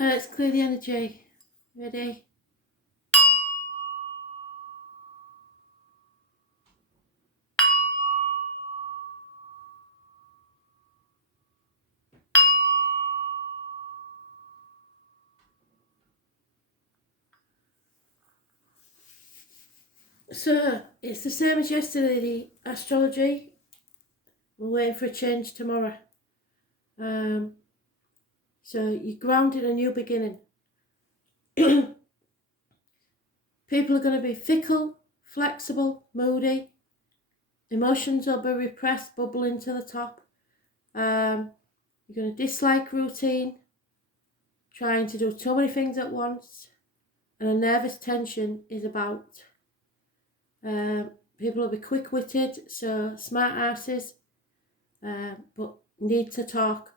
Let's clear the energy. Ready? So, it's the same as yesterday, the astrology. We're waiting for a change tomorrow. So, you're grounded a new beginning. People are going to be fickle, flexible, moody. Emotions will be repressed, bubbling to the top. You're going to dislike routine, trying to do too many things at once, and a nervous tension is about. People will be quick-witted, so smart asses, but need to talk.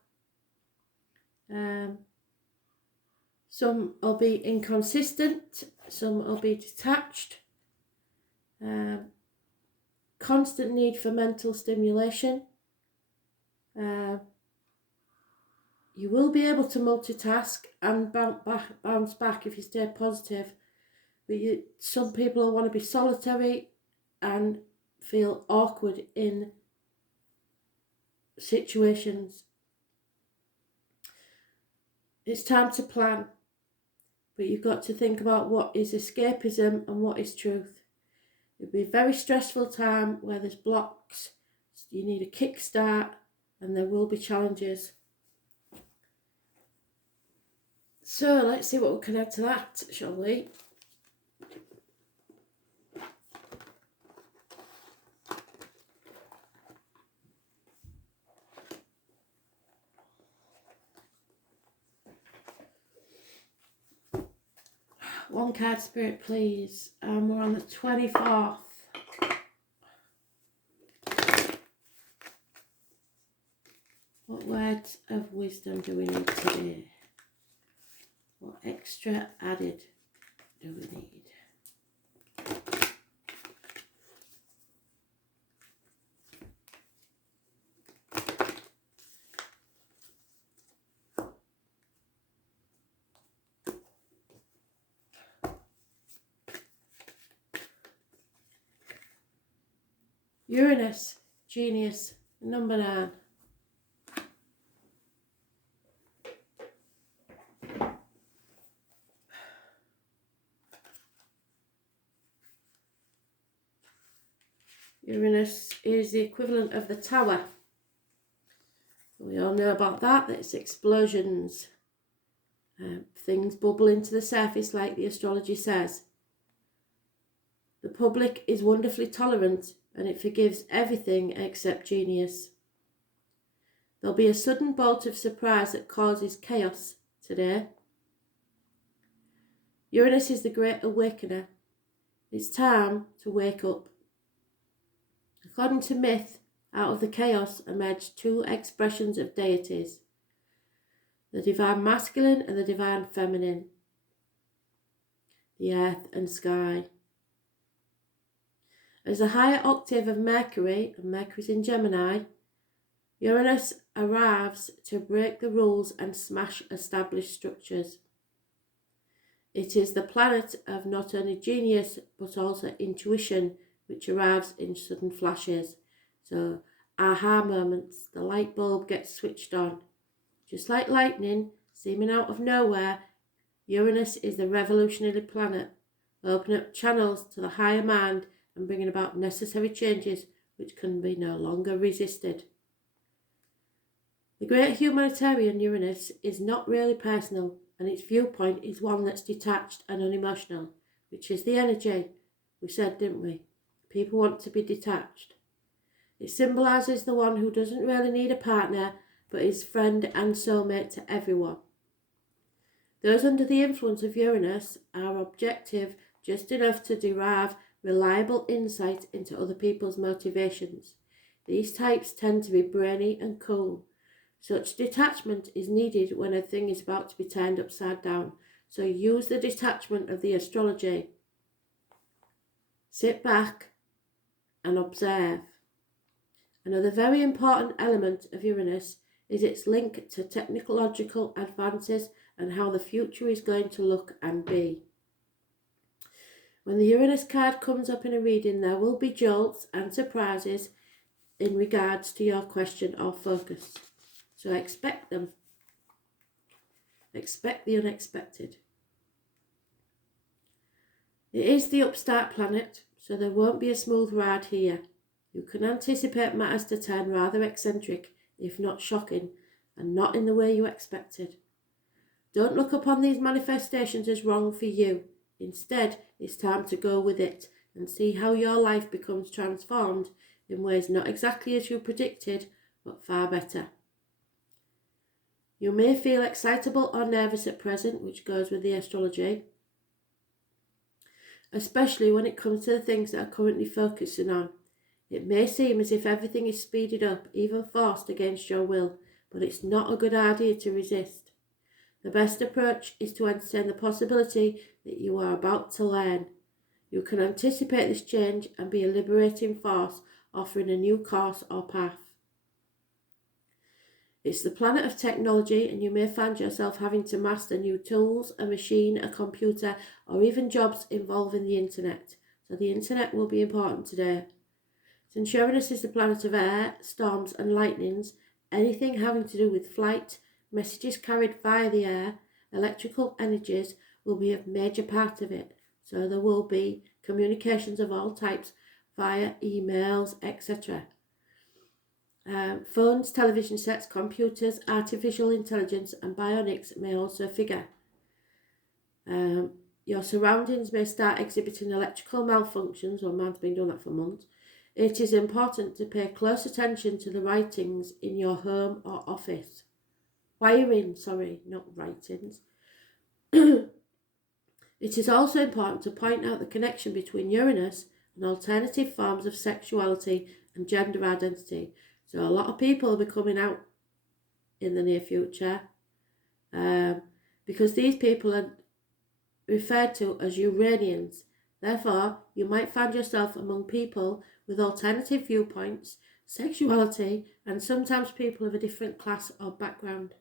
Some will be inconsistent, some will be detached. Constant need for mental stimulation. You will be able to multitask and bounce back if you stay positive, but some people will want to be solitary and feel awkward in situations. It's time to plan, but you've got to think about what is escapism and what is truth. It'll be a very stressful time where there's blocks, you need a kickstart, and there will be challenges. So let's see what we can add to that, shall we? One card, Spirit, please. We're on the 24th. What words of wisdom do we need today? What extra added do we need? Uranus, genius, number 9. Uranus is the equivalent of the tower. We all know about that, it's explosions. Things bubble into the surface like the astrology says. The public is wonderfully tolerant and it forgives everything except genius. There'll be a sudden bolt of surprise that causes chaos today. Uranus is the great awakener. It's time to wake up. According to myth, out of the chaos emerged 2 expressions of deities, the divine masculine and the divine feminine, the earth and sky. As the higher octave of Mercury, and Mercury's in Gemini, Uranus arrives to break the rules and smash established structures. It is the planet of not only genius but also intuition, which arrives in sudden flashes. So, aha moments, the light bulb gets switched on. Just like lightning, seeming out of nowhere, Uranus is the revolutionary planet, opening up channels to the higher mind and bringing about necessary changes which can be no longer resisted. The great humanitarian Uranus is not really personal, and its viewpoint is one that's detached and unemotional, which is the energy. We said, didn't we? People want to be detached. It symbolises the one who doesn't really need a partner, but is friend and soulmate to everyone. Those under the influence of Uranus are objective just enough to derive reliable insight into other people's motivations. These types tend to be brainy and cool. Such detachment is needed when a thing is about to be turned upside down, so use the detachment of the astrology. Sit back and observe. Another very important element of Uranus is its link to technological advances and how the future is going to look and be. When the Uranus card comes up in a reading, there will be jolts and surprises in regards to your question or focus. So expect them. Expect the unexpected. It is the upstart planet, so there won't be a smooth ride here. You can anticipate matters to turn rather eccentric, if not shocking, and not in the way you expected. Don't look upon these manifestations as wrong for you. Instead, it's time to go with it and see how your life becomes transformed in ways not exactly as you predicted, but far better. You may feel excitable or nervous at present, which goes with the astrology, especially when it comes to the things that are currently focusing on. It may seem as if everything is speeded up, even forced against your will, but it's not a good idea to resist. The best approach is to entertain the possibility that you are about to learn. You can anticipate this change and be a liberating force, offering a new course or path. It's the planet of technology, and you may find yourself having to master new tools, a machine, a computer, or even jobs involving the internet. So the internet will be important today. Since Uranus is the planet of air, storms and lightnings, anything having to do with flight, messages carried via the air, electrical energies will be a major part of it. So there will be communications of all types via emails, etc. Phones, television sets, computers, artificial intelligence and bionics may also figure. Your surroundings may start exhibiting electrical malfunctions, or man's been doing that for months. It is important to pay close attention to the writings in your home or office. Not writings. It is also important to point out the connection between Uranus and alternative forms of sexuality and gender identity. So a lot of people will be coming out in the near future because these people are referred to as Uranians. Therefore, you might find yourself among people with alternative viewpoints, sexuality, and sometimes people of a different class or background.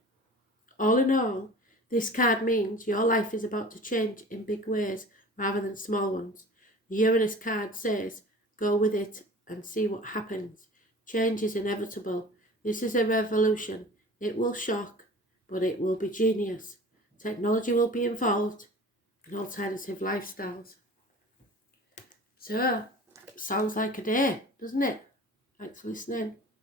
All in all, this card means your life is about to change in big ways rather than small ones. The Uranus card says, go with it and see what happens. Change is inevitable. This is a revolution. It will shock, but it will be genius. Technology will be involved in alternative lifestyles. So, sounds like a day, doesn't it? Thanks for listening.